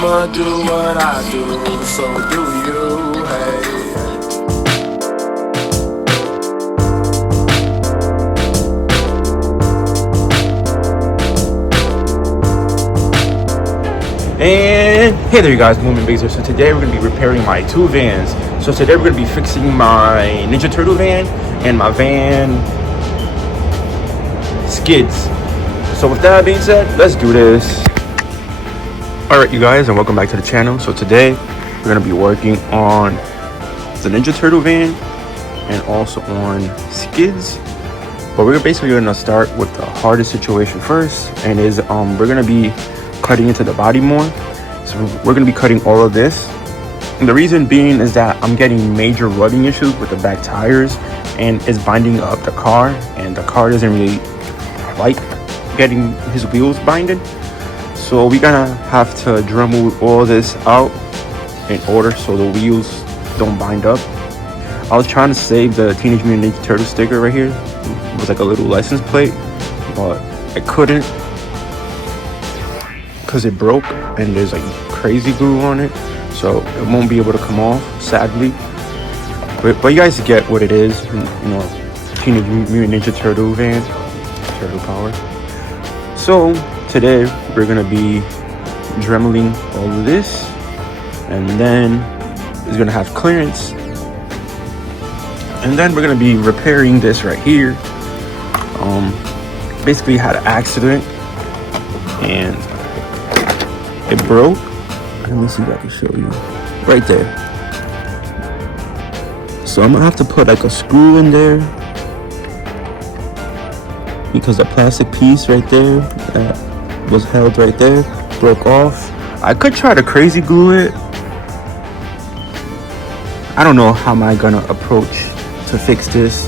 I'ma do what I do, so do you, hey. And hey there you guys, Movement Baser. So today we're going to be repairing my two Vans. So today we're going to be fixing my Ninja Turtle van and my Vans-Skids. So with that being said, let's do this. Alright you guys, and welcome back to the channel. So today we're going to be working on the Ninja Turtle van and also on Skids. But we're basically going to start with the hardest situation first, and is we're going to be cutting into the body more. So we're going to be cutting all of this, and the reason being is that I'm getting major rubbing issues with the back tires, and it's binding up the car, and the car doesn't really like getting his wheels binded. So we're gonna have to dremel all this out in order so the wheels don't bind up. I was trying to save the Teenage Mutant Ninja Turtle sticker right here. It was like a little license plate, but I couldn't because it broke and there's like crazy glue on it, so it won't be able to come off, sadly. But you guys get what it is, you know, Teenage Mutant Ninja Turtle van, turtle power. So today we're gonna be dremeling all of this, and then it's gonna have clearance, and then we're gonna be repairing this right here. Basically had an accident and it broke. Let me see if I can show you. Right there. So I'm gonna have to put like a screw in there, because the plastic piece right there that was held right there broke off. I could try to crazy glue it. I don't know how am I gonna approach to fix this.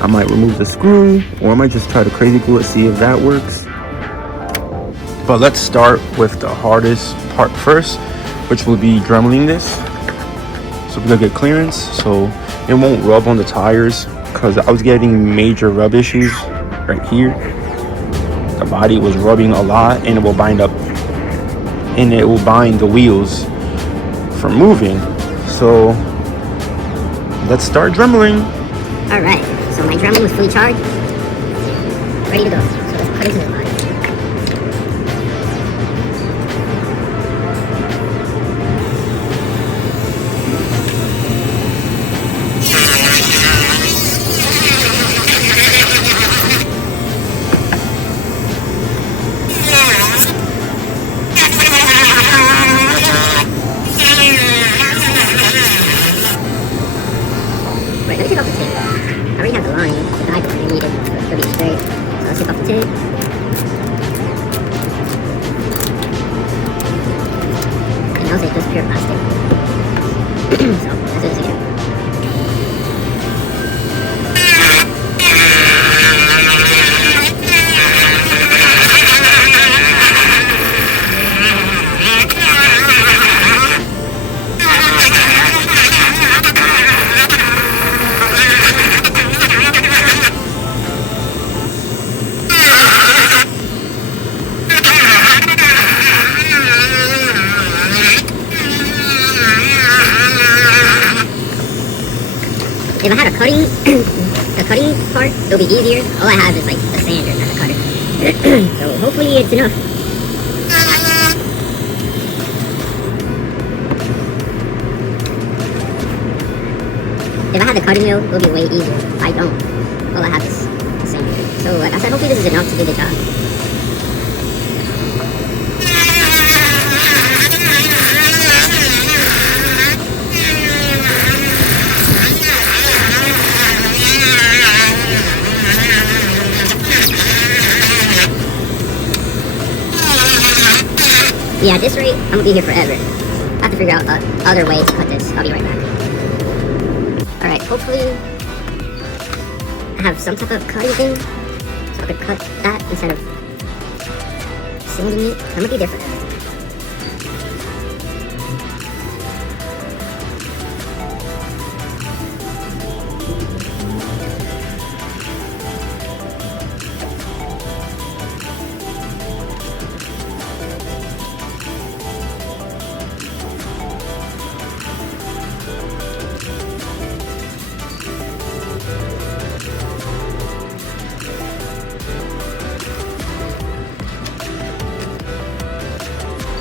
I might remove the screw, or I might just try to crazy glue it, see if that works. But let's start with the hardest part first, which will be dremeling this. So we're gonna get clearance so it won't rub on the tires, because I was getting major rub issues right here. The body was rubbing a lot, and it will bind up, and it will bind the wheels from moving. So let's start dremeling. All right, so my dremel is fully charged, ready to go. So let's put it into the line. Right, let me take off the tape. I already have the line, the guide that I needed, so it's gonna be straight. So let's take off the tape. And now it's just pure plastic. So let's do this again. If I had a cutting, the cutting part, it'll be easier. All I have is like the sander, not the cutter. So hopefully it's enough. If I had the cutting wheel, it'll be way easier. I don't. All I have is the sander. So like I said, hopefully this is enough to do the job. Yeah, at this rate, I'm gonna be here forever. I have to figure out other ways to cut this. I'll be right back. Alright, hopefully I have some type of cutting thing, so I could cut that instead of sanding it. That might be different.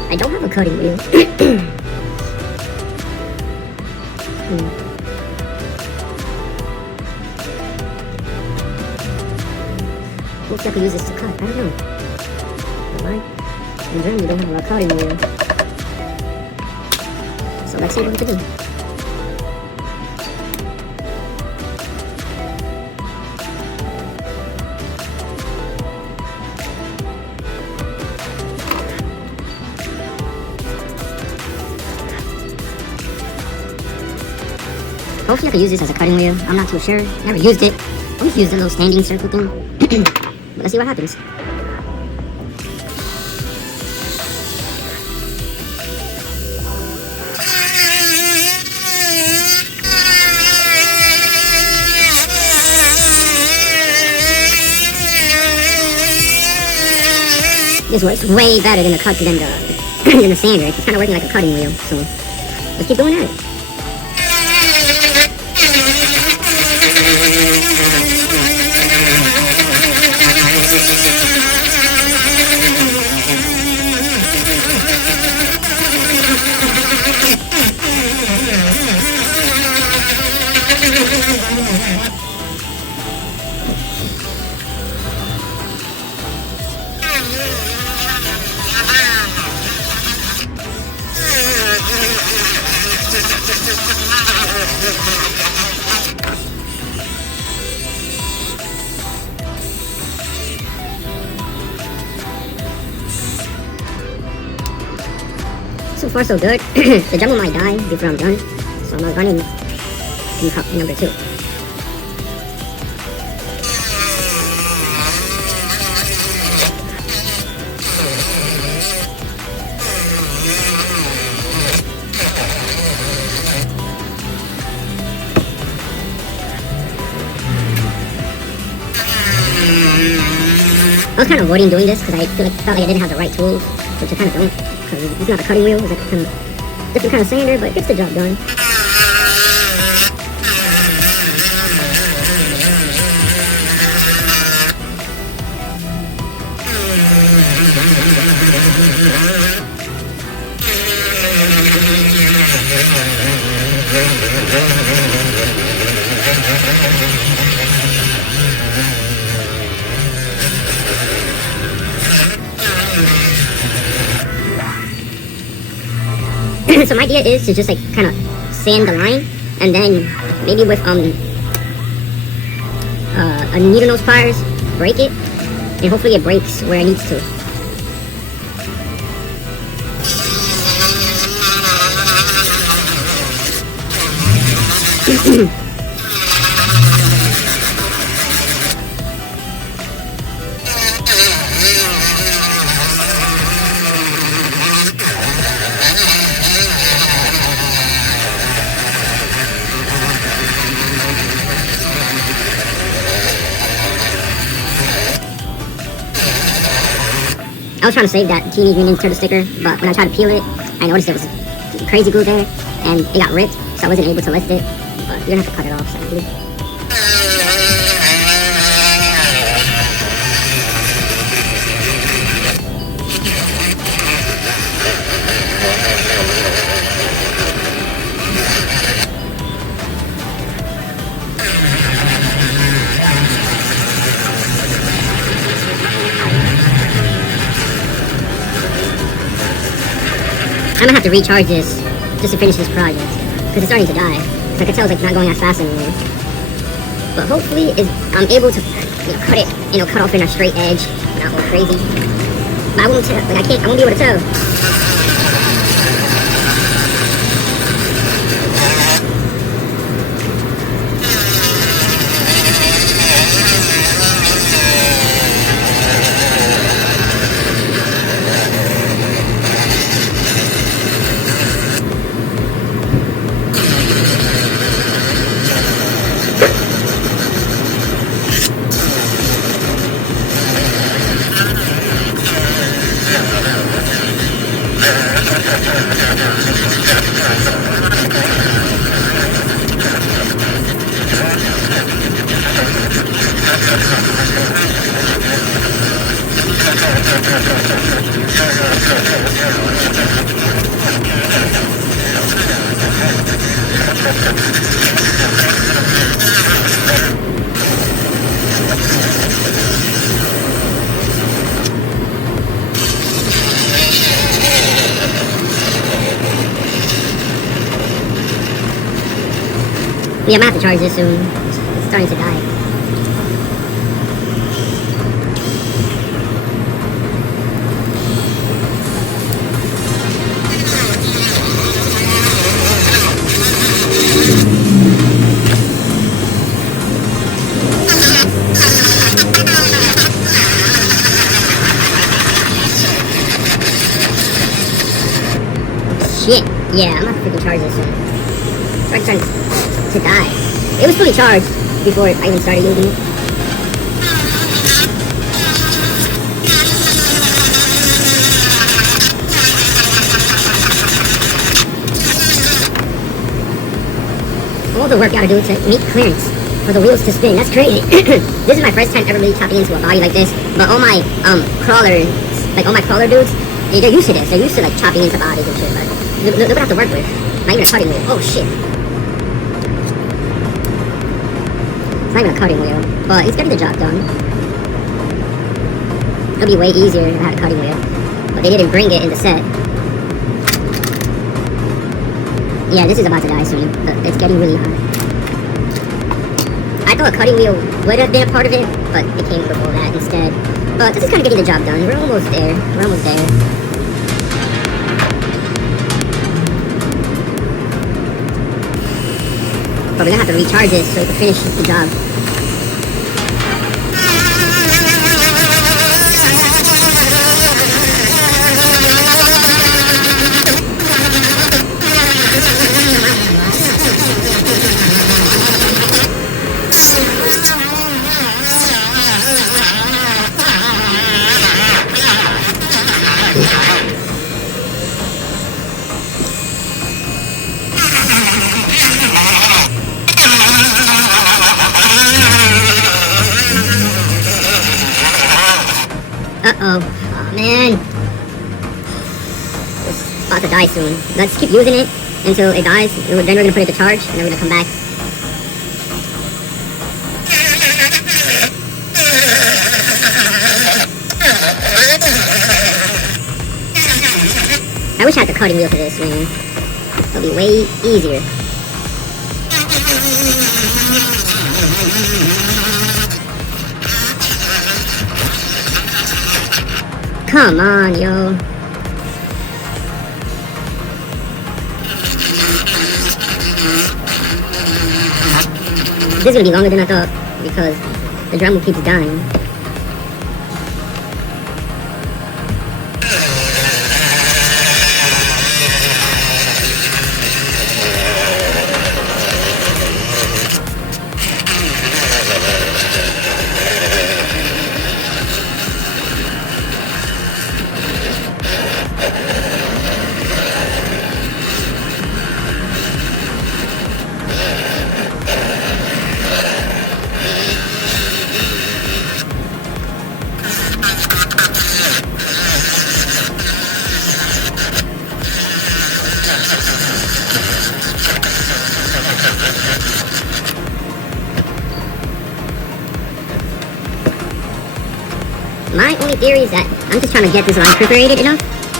I don't have a cutting wheel. Hopefully I can use this to cut. I don't know. Alright. In Germany, we don't have a cutting wheel. So let's see what we can do. Hopefully I can use this as a cutting wheel. I'm not too sure. Never used it. Always used a little standing circle thing. But let's see what happens. This works way better than the cut than the sander. It's kind of working like a cutting wheel. So let's keep going at it. So far so good. The dremel might die before I'm done, so I'm running in cup number 2. I was kind of avoiding doing this because I felt like I didn't have the right tools, which I kind of don't, because it's not a cutting wheel, it's like a kind of different kind of sander, but it gets the job done. So my idea is to just like kind of sand the line, and then maybe with a needle nose pliers break it, and hopefully it breaks where it needs to. I was trying to save that Teenage Mutant Ninja Turtle sticker, but when I tried to peel it, I noticed there was crazy glue there, and it got ripped, so I wasn't able to lift it. But you're gonna have to cut it off, sadly. I'm gonna have to recharge this just to finish this project, because it's starting to die. So I can tell it's like not going as fast anymore. But hopefully I'm able to cut it, cut off in a straight edge, not go crazy. But I won't tell, I won't be able to tell. Yeah, I'm gonna have to charge this soon. It's starting to die. Shit. Yeah, I'm gonna have to freaking charge this soon. It's starting to die. It was fully charged before I even started using it. All the work I gotta do to meet clearance for the wheels to spin. That's crazy. This is my first time ever really chopping into a body like this. But all my crawlers, like all my crawler dudes, they're used to this. They're used to like chopping into bodies and shit. But look what I have to work with. Not even a cutting wheel. Oh shit. It's not even a cutting wheel, but it's getting the job done. It'll be way easier if I had a cutting wheel, but they didn't bring it in the set. Yeah, this is about to die soon. It's getting really hot. I thought a cutting wheel would have been a part of it, but it came before that instead. But this is kind of getting the job done. We're almost there. We're almost there. But we're gonna have to recharge this so we can finish the job. Uh-oh. Oh, man. It's about to die soon. Let's keep using it until it dies. Then we're going to put it to charge, and then we're going to come back. I wish I had the cutting wheel for this, man. It'll be way easier. Come on, yo. This is gonna be longer than I thought because the dremel keeps dying. My only theory is that I'm just trying to get this line perforated enough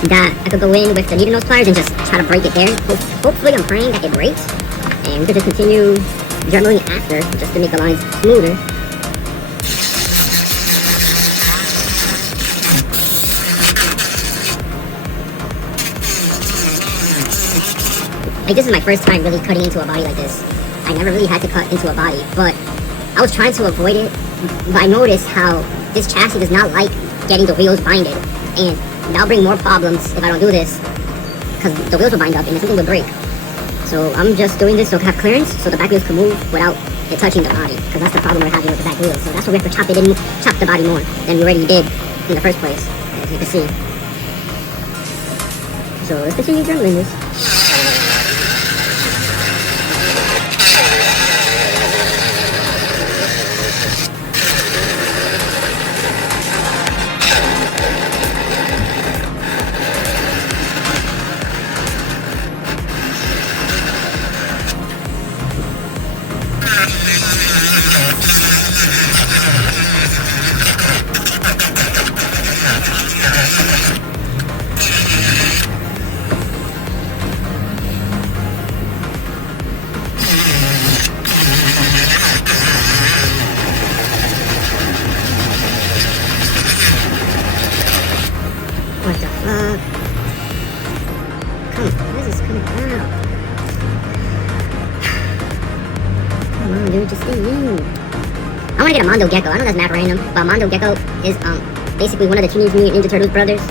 that I could go in with the needle nose pliers and just try to break it there. Hopefully I'm praying that it breaks, and we could just continue dremeling after just to make the lines smoother. Like, this is my first time really cutting into a body like this. I never really had to cut into a body, but I was trying to avoid it. But I noticed how this chassis does not like getting the wheels binded, and that'll bring more problems if I don't do this, because the wheels will bind up and something will break. So I'm just doing this so I can have clearance, so the back wheels can move without it touching the body, because that's the problem we're having with the back wheels. So that's why we have to chop the body more than we already did in the first place, as you can see. So let's continue dremeling this. the fuck? Come on, why is this coming out? Come on, dude, just stay in. I want to get a Mondo Gecko. I know that's map random, but Mondo Gecko is basically one of the Teenage Mutant Ninja Turtles brothers.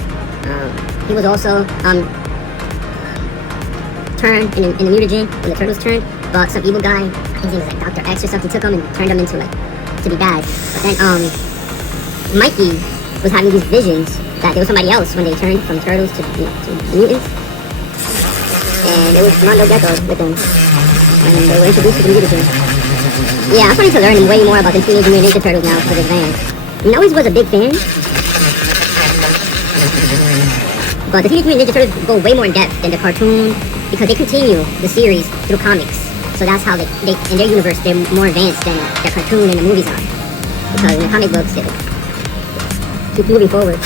He was also turned in the mutagen when the Turtles turned, but some evil guy, I think his name was like Dr. X or something, took him and turned him into like to be bad. But then Mikey was having these visions that there was somebody else when they turned from turtles to mutants, and it was Mondo Gecko with them, and they were introduced to the mutagen. Yeah, I'm starting to learn way more about the Teenage Mutant Ninja Turtles now for this Vans. I mean, I always was a big fan, but the Teenage Mutant Ninja Turtles go way more in depth than the cartoon because they continue the series through comics. So that's how they in their universe, they're more advanced than the cartoon and the movies are. Because in the comic books, they keep moving forward.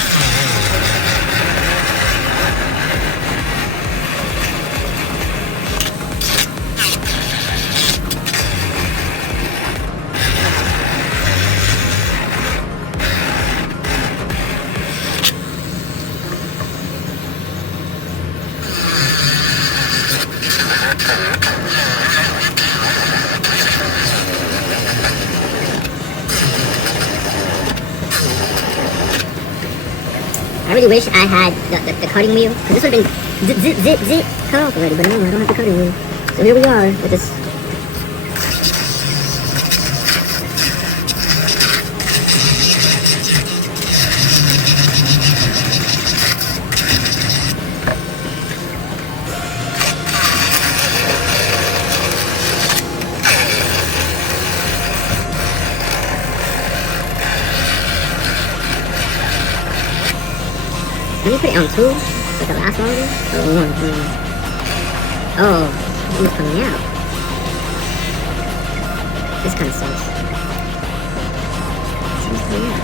I really wish I had the cutting wheel, because this would have been zit cut off already, but no, I don't have the cutting wheel. So here we are with this. Can you put it on 2? So it can last longer? Oh, it's coming out. This kind of sucks. It's coming out.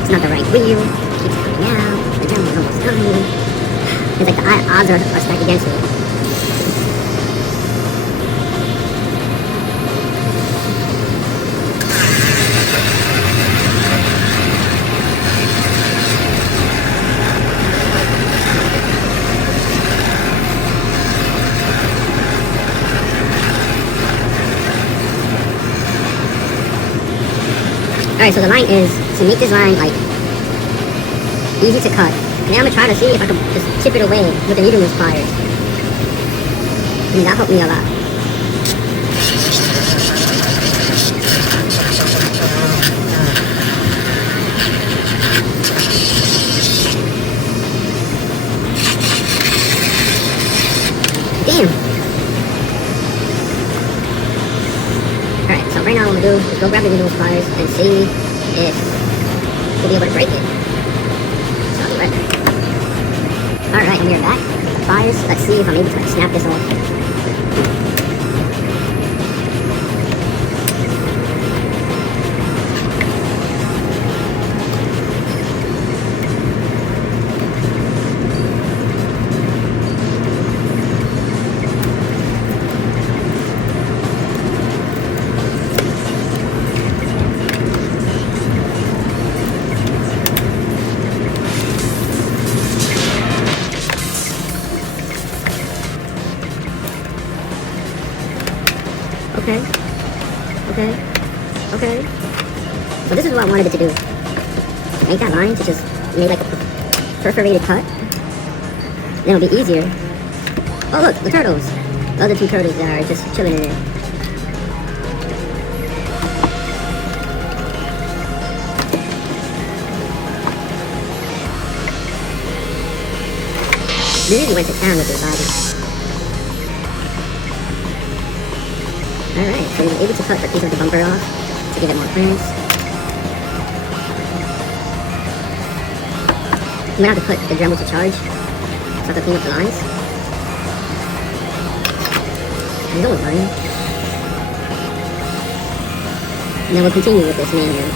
It's not the right wheel. It keeps coming out. The dremel is almost done. It's like the odds are stacked against me. Alright, so the line is to make this line like easy to cut. And then I'm gonna try to see if I can just chip it away with the needle pliers. I mean, that helped me a lot. Damn! Alright, so right now what I'm gonna do is go grab the needle pliers and see if we'll be able to break it. So I'll be right back. Alright, and we are back with the pliers. Let's see if I'm able to snap this off. Okay. So this is what I wanted it to do. Make that line to just make like a perforated cut. Then it'll be easier. Oh look, the turtles. The other 2 turtles that are just chilling in there. They really went to town with their bodies. Alright, so we were able to cut a piece of the bumper off to give it more clearance. I'm gonna have to put the dremel to charge so I can clean up the lines. It's almost burning. And then we'll continue with this manual.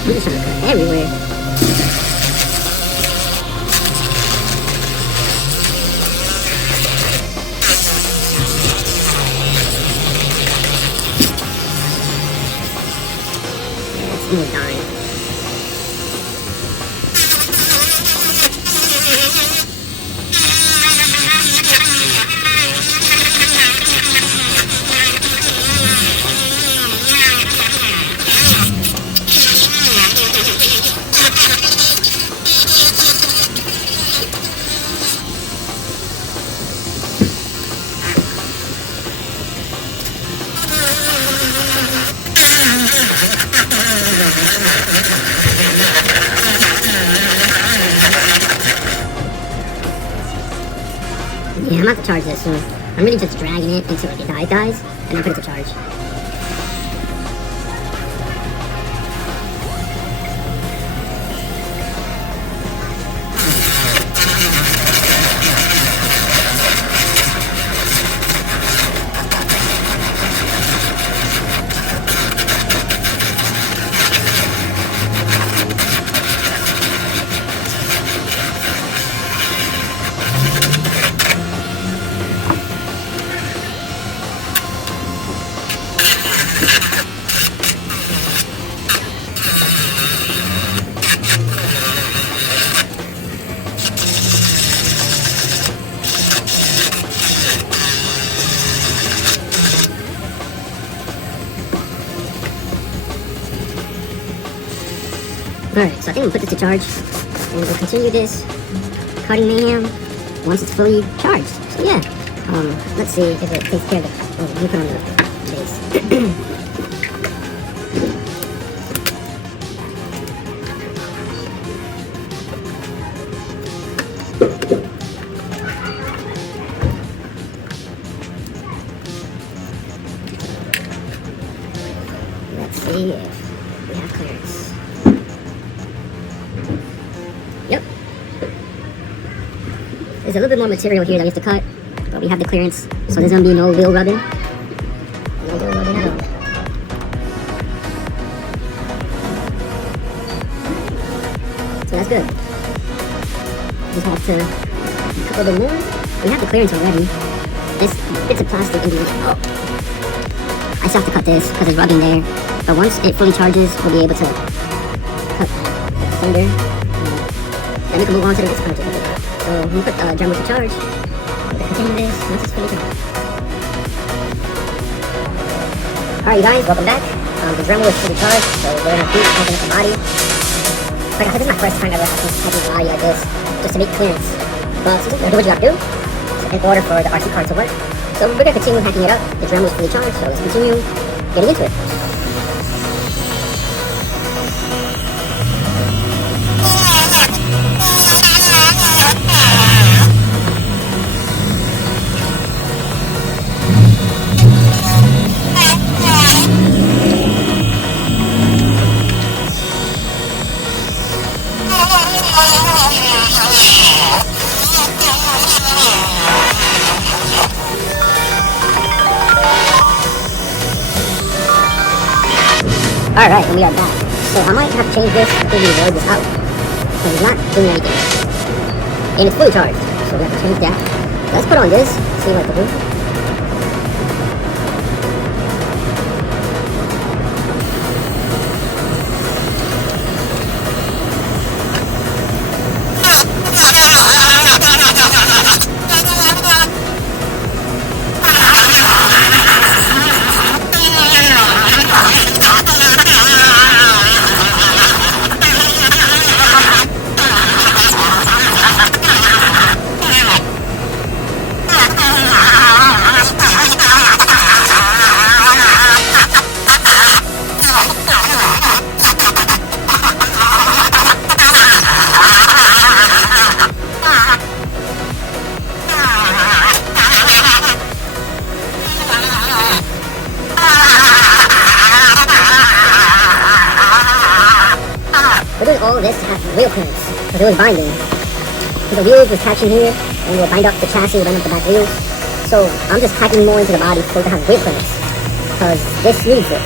I'm just trying to cut everywhere. It's dying. Yeah, I'm about to charge this, so I'm really just dragging it until it dies, and then put it to charge. Alright, so I think we'll put this to charge, and we'll continue this cutting mayhem once it's fully charged. So yeah, let's see if it takes care of the, let me put on the base. Let's see if we have clearance. Yep. There's a little bit more material here that we have to cut, but we have the clearance, so there's gonna be no wheel rubbing. No wheel rubbing at all. So that's good. Just have to cut a little bit more. We have the clearance already. This bits of plastic in the oh. I still have to cut this because it's rubbing there. But once it fully charges, we'll be able to cut the fender. Then we can move on to the next project. So we'll put the dremel to charge. We're gonna continue this once it's fully charged. Alright you guys, welcome back. The dremel is fully charged, so we're gonna keep opening up the body. Like I said, this is my first time ever having a body like this, just to make clearance. But you do what you gotta do in order for the RC car to work. So we're gonna continue hacking it up. The dremel is fully charged, so let's continue getting into it. Alright, and we are back. So I might have to change this to reload this out, because it's not doing anything. And it's fully charged, so we have to change that. Let's put on this, see what it will do. because it was binding. So the wheels was catching here, and it would bind up the chassis, bind up the back wheels. So I'm just packing more into the body so to have wheel clearance, because this needs it.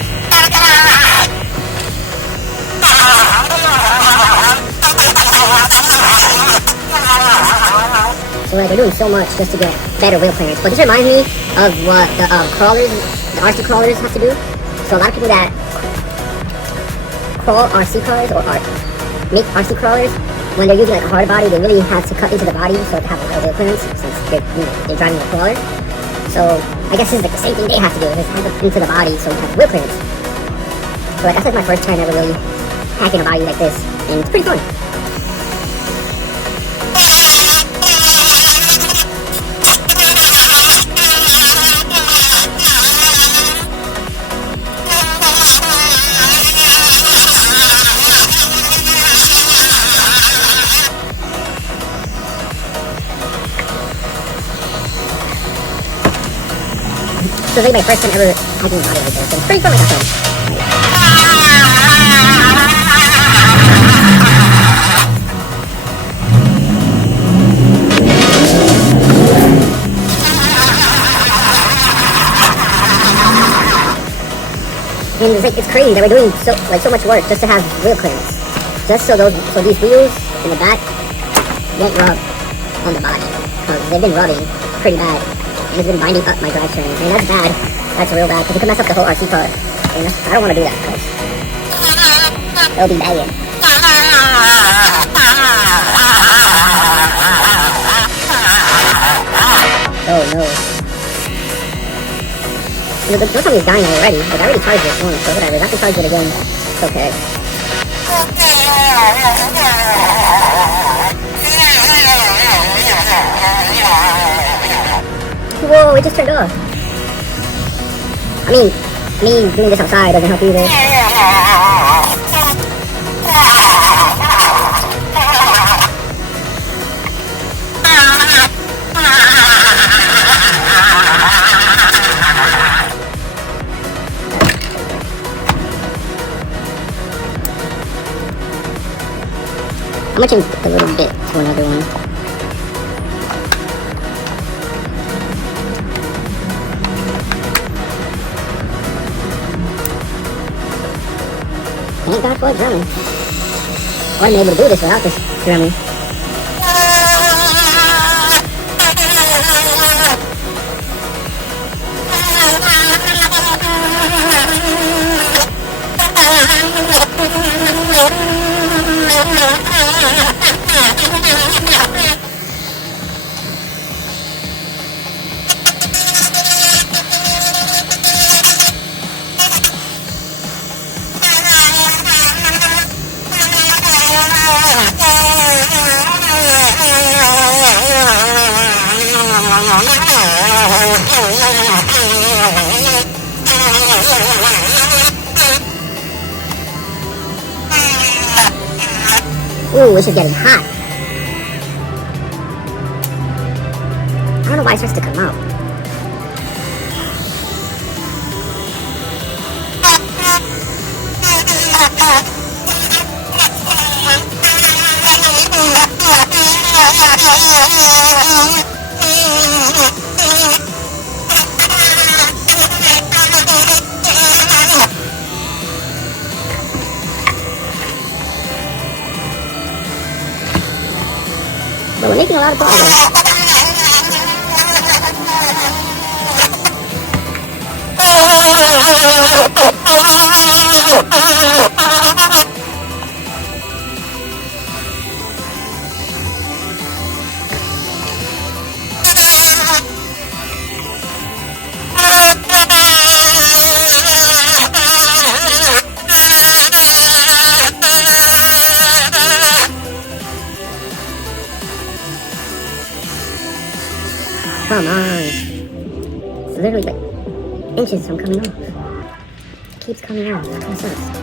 So like, they're doing so much just to get better wheel clearance. But this reminds me of what the crawlers, the RC crawlers have to do. So a lot of people that crawl RC cars or make RC crawlers, when they're using like a hard body, they really have to cut into the body so to have a lot of wheel clearance since they're driving a crawler. So I guess this is like the same thing they have to do, is have it into the body so you have wheel clearance. So like, that's like my first time ever really hacking a body like this, and it's pretty fun. So it's like my first time ever hacking a body like this, and it's pretty fun like I said. And it's like, it's crazy that we're doing so much work just to have wheel clearance, just so these wheels in the back won't rub on the body, because they've been rubbing pretty bad. And it's been binding up my drivetrain. I mean, that's bad. That's real bad, because it could mess up the whole RC car. And I don't want to do that, because it'll be banging. Oh no. Don't tell me it's dying already. Like, I already charged it once, so whatever. I have to charge it again. It's okay. Whoa, it just turned off. I mean, me doing this outside doesn't help either. I'm gonna change a little bit to another one. Thank God for a dremel. I wasn't able to do this without this dremel. Ooh, this is getting hot. I don't know why it starts to come out. But we're making a lot of progress. Come on. It's literally like inches from coming off. It keeps coming off. That kind of sucks.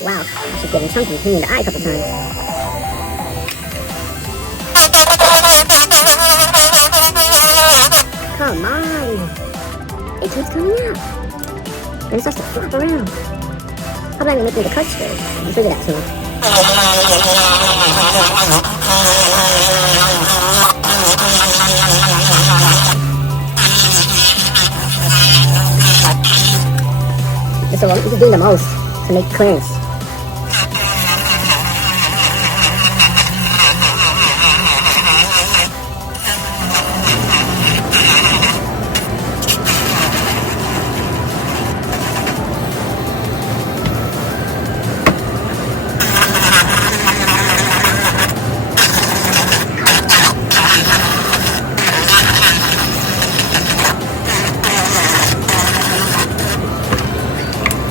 Wow, I should give him something clean in the eye a couple times. Come on! It keeps coming out. And it starts to flop around. How about I make me the cut straight? I figured that too. So I'm just doing the most to make clearance.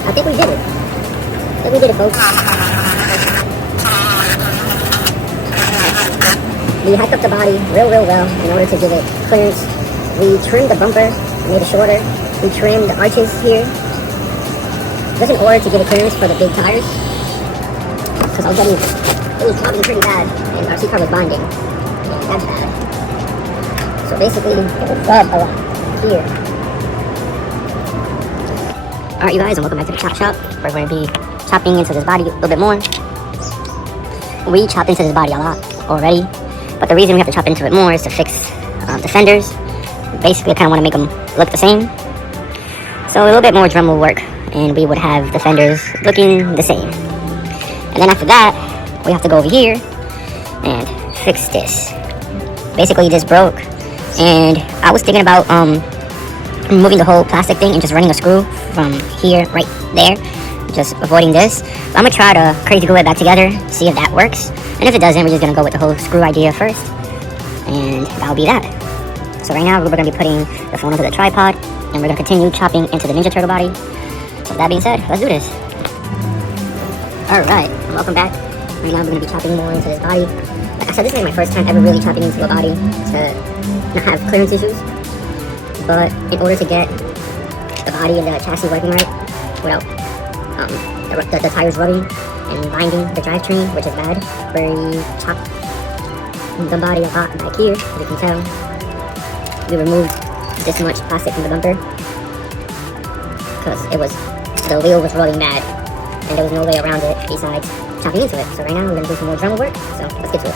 I think we did it. I think we did it, folks. We hiked up the body real well in order to give it clearance. We trimmed the bumper, made it shorter. We trimmed the arches here. Just in order to give it clearance for the big tires. Because it was throbbing pretty bad, and our seat car was bonding. And that's bad. So basically, it would rub a lot here. Alright you guys, and welcome back to the chop shop. We're going to be chopping into this body a little bit more. We chopped into this body a lot already, but the reason we have to chop into it more is to fix the fenders. Basically I kind of want to make them look the same. So a little bit more dremel work and we would have the fenders looking the same. And then after that, we have to go over here and fix this. Basically this broke and I was thinking about removing the whole plastic thing and just running a screw from here right there, just avoiding this. But I'm gonna try to crazy glue it back together, see if that works, and if it doesn't, we're just gonna go with the whole screw idea first, and that'll be that. So right now we're gonna be putting the phone onto the tripod and we're gonna continue chopping into the Ninja Turtle body. So with that being said, let's do this. Alright, welcome back. Right now we're gonna be chopping more into this body. Like I said, this is like my first time ever really chopping into a body to not have clearance issues. But in order to get the body and the chassis working right, without the tires rubbing and binding the drivetrain, which is bad, we chopped the body a lot back here. As you can tell, we removed this much plastic from the bumper because the wheel was rolling bad and there was no way around it besides chopping into it. So right now we're gonna do some more dremel work. So let's get to it.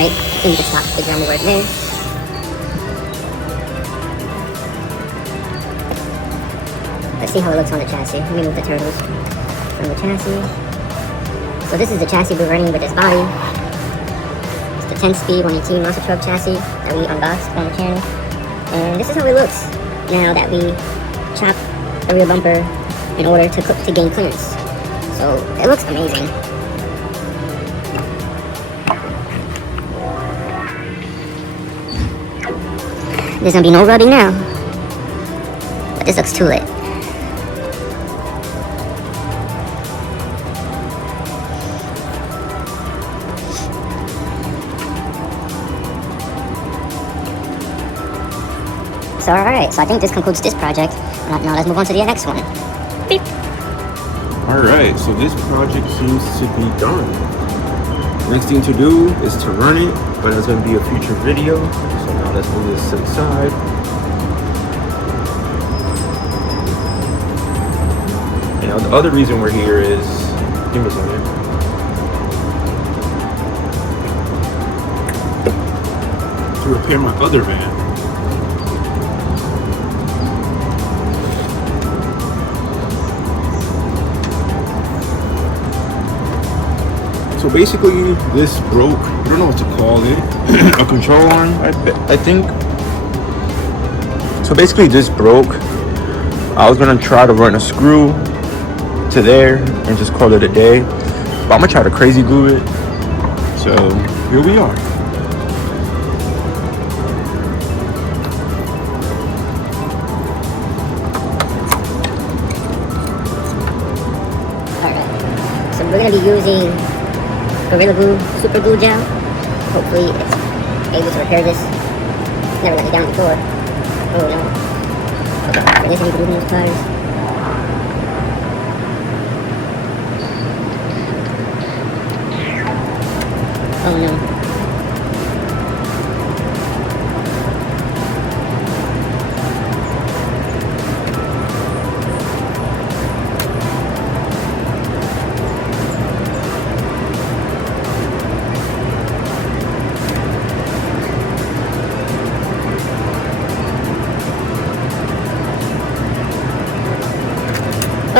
Alright, I think we can stop the dremel work there. Let's see how it looks on the chassis. Let me move the turtles from the chassis. So this is the chassis we're running with this body. It's the 10-speed 118 muscle truck chassis that we unboxed on the channel. And this is how it looks now that we chop the rear bumper in order to gain clearance. So it looks amazing. There's gonna be no rubbing now, but this looks too lit. So alright, so I think this concludes this project. Now let's move on to the next one. Beep. Alright, so this project seems to be done. Next thing to do is to run it, but it's going to be a future video. So now let's move this to the side. And now the other reason we're here is, give me a second. To repair my other van. So basically, this broke. I don't know what to call it. A control arm, I think. So basically, this broke. I was gonna try to run a screw to there and just call it a day, but I'm gonna try to crazy glue it. So here we are. Alright, so we're gonna be using Gorilla Glue Super Glue Gel. Hopefully it's able to repair this. Never let me down before. Oh no. Okay, release any glue in those tires. Oh no.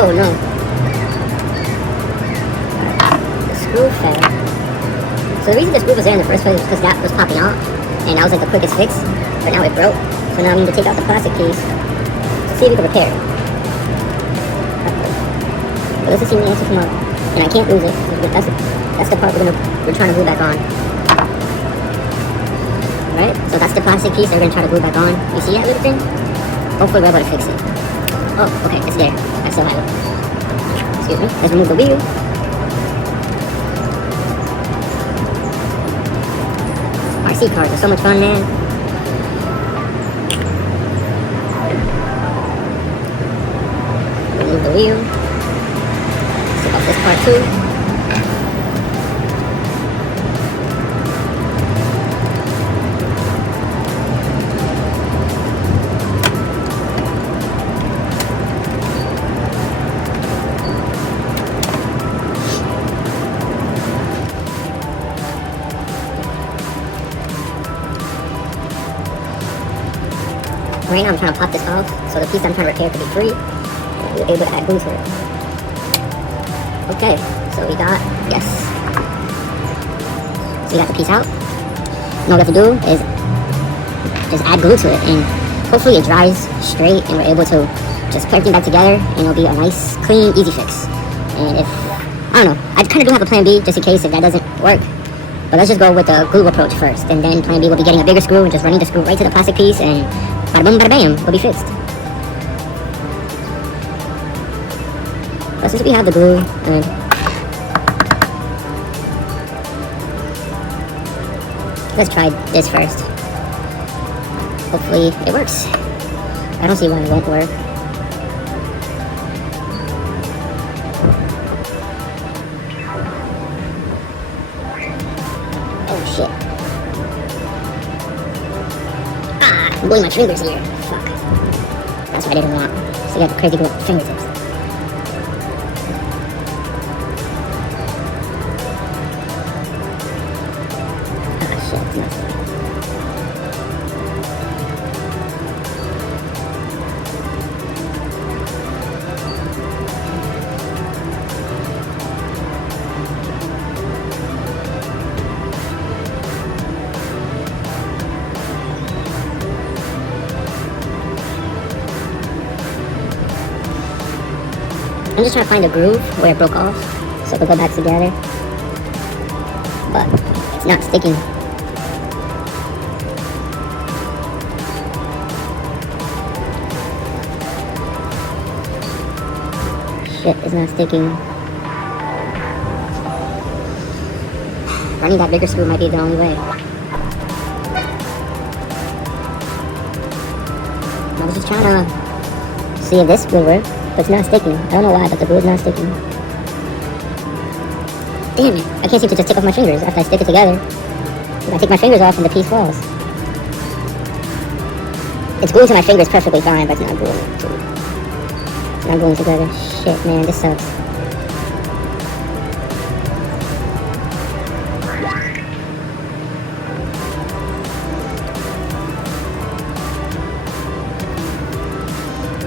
Oh no. The screw fell. So the reason the screw was there in the first place was because that was popping off. And that was like the quickest fix. But now it broke. So now I need to take out the plastic piece to see if we can repair it. But let's just see what else will come up. And I can't lose it. That's the part we're trying to glue back on. Alright, so that's the plastic piece that we're going to try to glue back on. You see that little thing? Hopefully we're able to fix it. Oh, okay, it's there. I still have it. Excuse me. Let's remove the wheel. RC cars are so much fun, man. Remove the wheel. Take off this part too. Right now I'm trying to pop this off, so the piece I'm trying to repair could be free, and we're able to add glue to it. Okay, so we got, yes. So we got the piece out. Now what we have to do is just add glue to it, and hopefully it dries straight, and we're able to just put everything back together, and it'll be a nice, clean, easy fix. And if, I don't know, I kind of do have a plan B, just in case if that doesn't work. But let's just go with the glue approach first, and then plan B will be getting a bigger screw and just running the screw right to the plastic piece, and bada boom, bada bam, we'll be fixed. But since we have the glue, let's try this first. Hopefully it works. I don't see why it won't work. Oh shit. I'm blowing my fingers here. Fuck. That's what I didn't want. So you got the crazy glue fingertips. Ah, shit. I'm just trying to find a groove where it broke off so it can go back together. But it's not sticking. Shit, it's not sticking. Running that bigger screw might be the only way. I was just trying to see if this would work, but it's not sticking. I don't know why, but the glue is not sticking. Damn it, I can't seem to just take off my fingers after I stick it together. If I take my fingers off and the piece falls. It's gluing to my fingers perfectly fine, but it's not gluing to it. It's not gluing together. Shit, man, this sucks.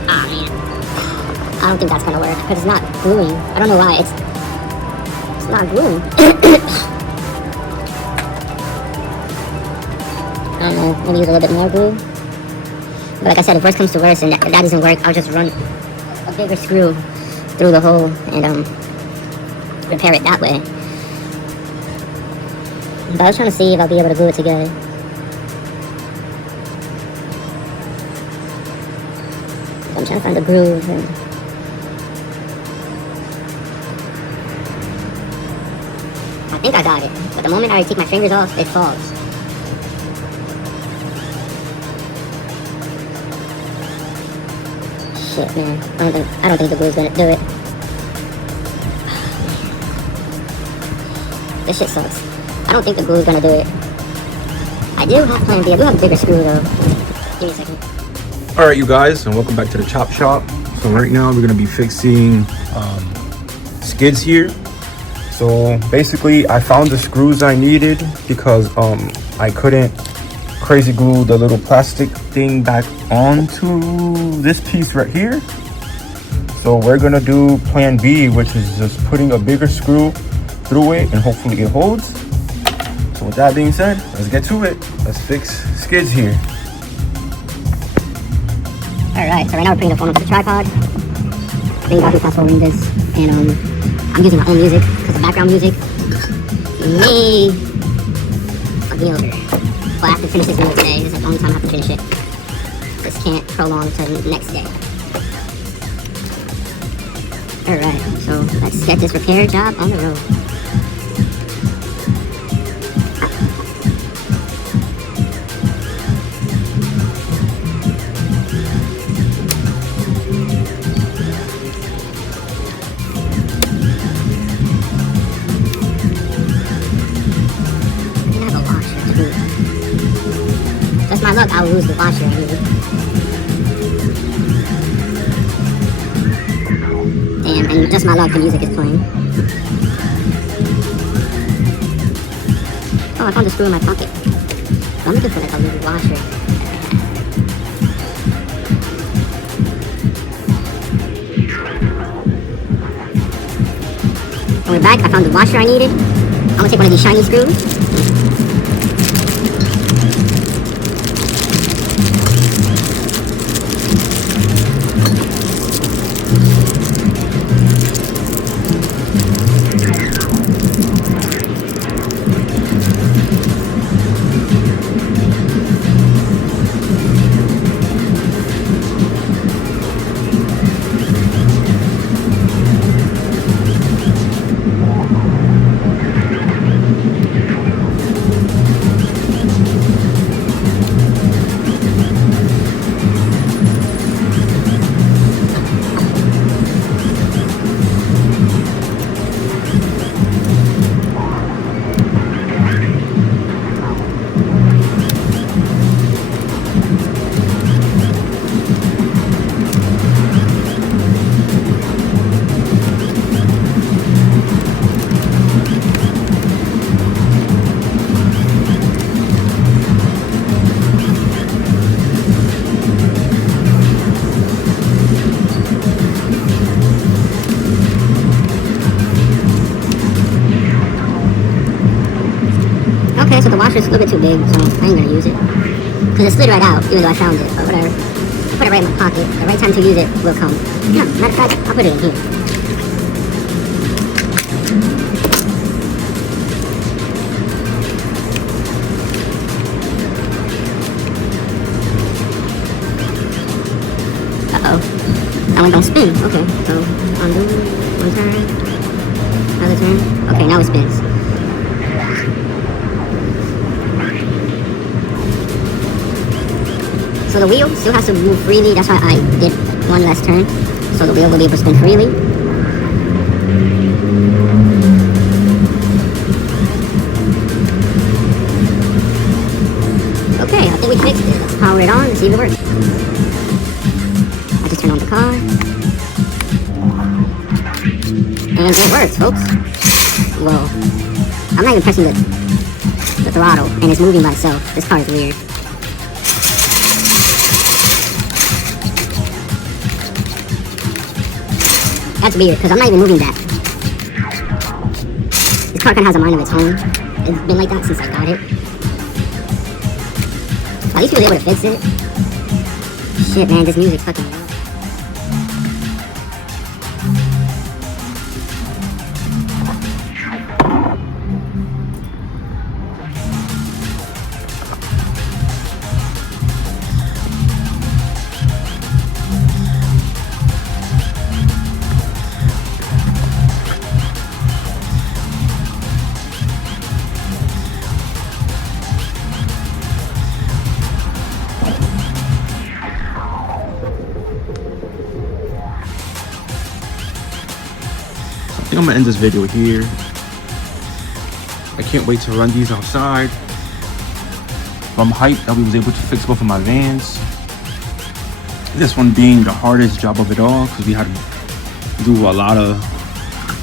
Ah, man. I don't think that's gonna work, because it's not gluing. I don't know why, it's not gluing. I don't know, maybe use a little bit more glue. But like I said, if worse comes to worse and if that doesn't work, I'll just run a bigger screw through the hole and repair it that way. But I was trying to see if I'll be able to glue it together. So I'm trying to find the groove and I think I got it, but the moment I take my fingers off, it falls. Shit, man. I don't think the glue's gonna do it. This shit sucks. I don't think the glue's gonna do it. I do have plan B. I do have a bigger screw though. Give me a second. Alright you guys, and welcome back to the chop shop. So right now we're gonna be fixing skids here. So basically I found the screws I needed because I couldn't crazy glue the little plastic thing back onto this piece right here. So we're gonna do plan B, which is just putting a bigger screw through it and hopefully it holds. So with that being said, let's get to it. Let's fix skids here. Alright, so right now we're putting the phone up to the tripod. Thank God we fast forwarding this. And I'm using my own music because the background music may fuck me over. But I have to finish this video today. This is the only time I have to finish it. This can't prolong to the next day. Alright, so let's get this repair job on the road. My luck, I'll lose the washer I need. And just my luck, the music is playing. Oh, I found the screw in my pocket. I'm looking for like a little washer. And we're back, I found the washer I needed. I'm gonna take one of these shiny screws. Okay, so the washer's a little bit too big, so I ain't gonna use it. Because it slid right out, even though I found it, but whatever. I'll put it right in my pocket. The right time to use it will come. Yeah, matter of fact, I'll put it in here. Oh, that one don't spin. Okay, so undo, one turn, another turn. Okay, now it spins. So the wheel still has to move freely. That's why I did one last turn. So the wheel will be able to spin freely. Okay, I think we fixed it. Let's power it on and see if it works. I just turn on the car. And it works, folks. Whoa. I'm not even pressing the throttle, and it's moving by itself. This car is weird. That's weird, because I'm not even moving that. This car kind of has a mind of its own. It's been like that since I got it. At least he was able to fix it. Shit, man, this music's fucking me up. I think I'm gonna end this video here. I can't wait to run these outside. I'm hyped that we was able to fix both of my Vans. This one being the hardest job of it all because we had to do a lot of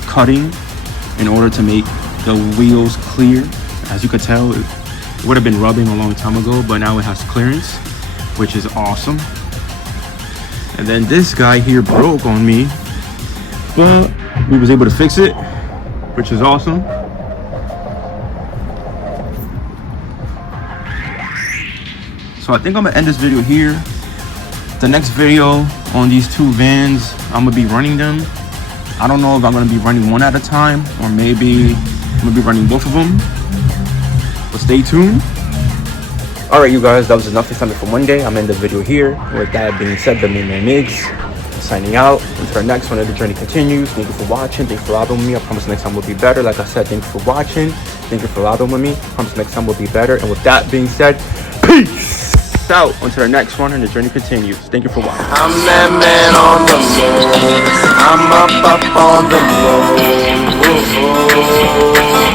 cutting in order to make the wheels clear. As you could tell, it would have been rubbing a long time ago, but now it has clearance, which is awesome. And then this guy here broke on me, but we was able to fix it, which is awesome. So I think I'm gonna end this video here. The next video on these two Vans, I'm gonna be running them. I don't know if I'm gonna be running one at a time or maybe I'm gonna be running both of them, but stay tuned. All right, you guys, that was enough excitement for one day. I'm in the video here. With that being said, the main man Migs signing out. Until our next one, the journey continues. Thank you for watching. Thank you for vibing with me. I promise next time will be better. Like I said, thank you for watching. Thank you for vibing with me. I promise next time will be better. And with that being said, peace out until our next one, and the journey continues. Thank you for watching. I'm that man on the road. I'm up on the road. Whoa, whoa.